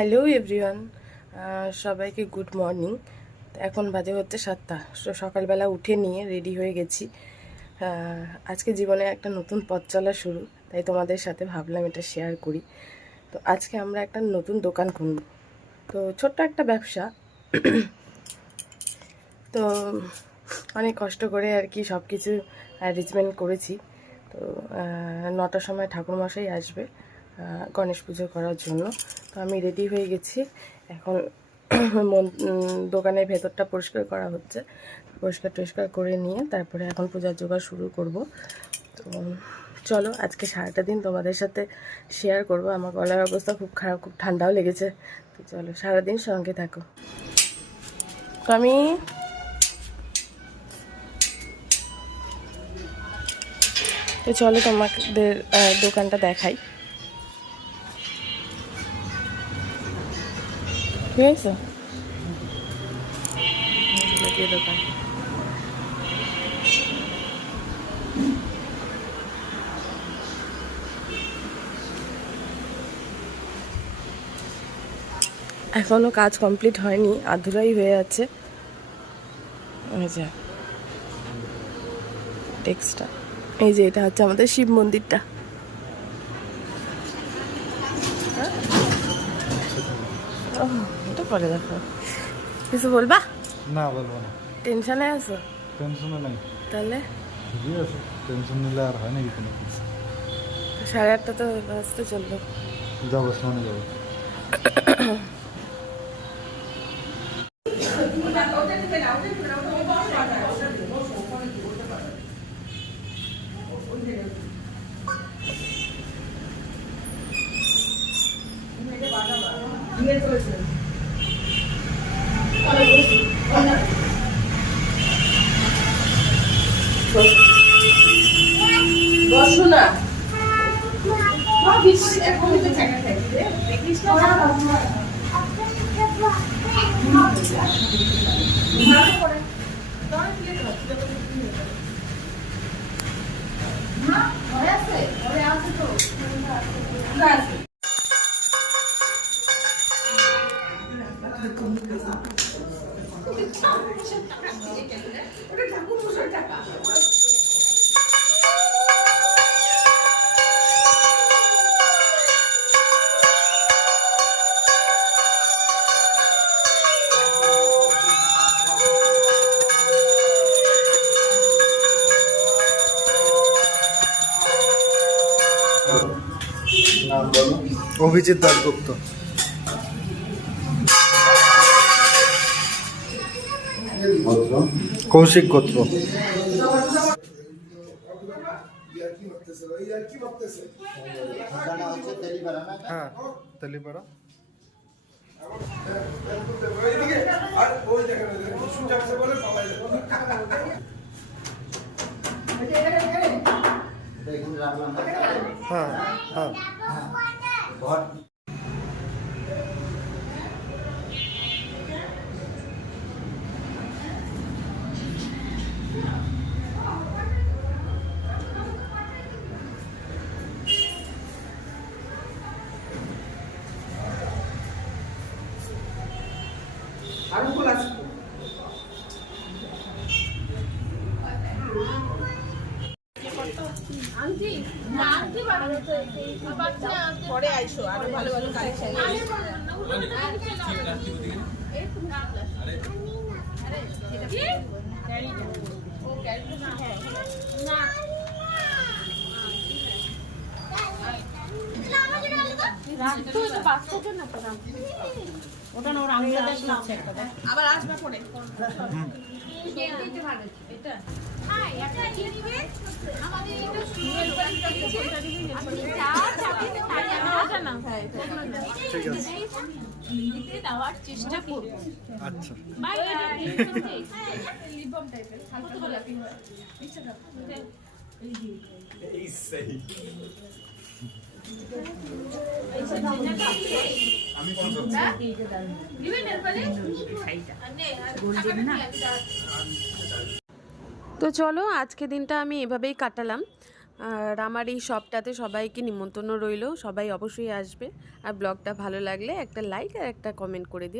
Hello everyone, সবাইকে good morning. এখন বাজে হচ্ছে 7টা। সকালবেলা উঠে নিয়ে রেডি হয়ে গেছি। আজকে জীবনে একটা নতুন পথ চলা শুরু, তাই তোমাদের সাথে ভাবলাম এটা শেয়ার করি। তো আজকে আমরা একটা নতুন দোকান খুলব। তো ছোট্ট একটা ব্যবসা। তো অনেক কষ্ট করে আর কি সব কিছু অ্যারেঞ্জমেন্ট করেছি। তো 9টার সময় ঠাকুরমশাই আসবে গণেশ পুজো করার জন্য। তো আমি রেডি হয়ে গেছি। এখন দোকানের ভেতরটা পরিষ্কার করা হচ্ছে। পরিষ্কার টরিষ্কার করে নিয়ে তারপরে এখন পূজার জোগাড় শুরু করব। তো চলো আজকে সারাটা দিন তোমাদের সাথে শেয়ার করব। আমার গলার অবস্থা খুব খারাপ, খুব ঠান্ডাও লেগেছে। তো চলো সারাদিন সঙ্গে থাকো। তো আমি তো চলো তোমাদের দোকানটা দেখাই। ঠিক আছে, দোকান এখনো কাজ কমপ্লিট হয়নি, আধুরাই হয়ে আছে। টেক্সটা এই যে এটা হচ্ছে আমাদের শিব মন্দিরটা। এটা পরে দেখো। কিছু বলবা? না বলবো না। টেনশনে আছো? টেনশনে নাই। তাহলে ঠিকই আছে, টেনশন নিলে আর হয় নাকি কোনো কিছু। 8:30 তো বাজতে চললো। যাবো, সামনে যাবো। বসো না। অভিজিৎ দাশগুপ্ত। কৌশিক গোত্র। হ্যাঁ, তেলিপাড়া। হ্যাঁ হ্যাঁ। পরে আইসো, আরো ভালো ভালো কালেকশন। ওটা না ওর আমি দেখলাম আবার আসবে পরে। দেওয়ার চেষ্টা করবো। আচ্ছা, তো চলো আজকে দিনটা আমি এভাবেই কাটালাম। আর আমার এই শপটাতে সবাইকে নিমন্ত্রণ রইল, সবাই অবশ্যই আসবে। আর ব্লগটা ভালো লাগলে একটা লাইক আর একটা কমেন্ট করে দিও।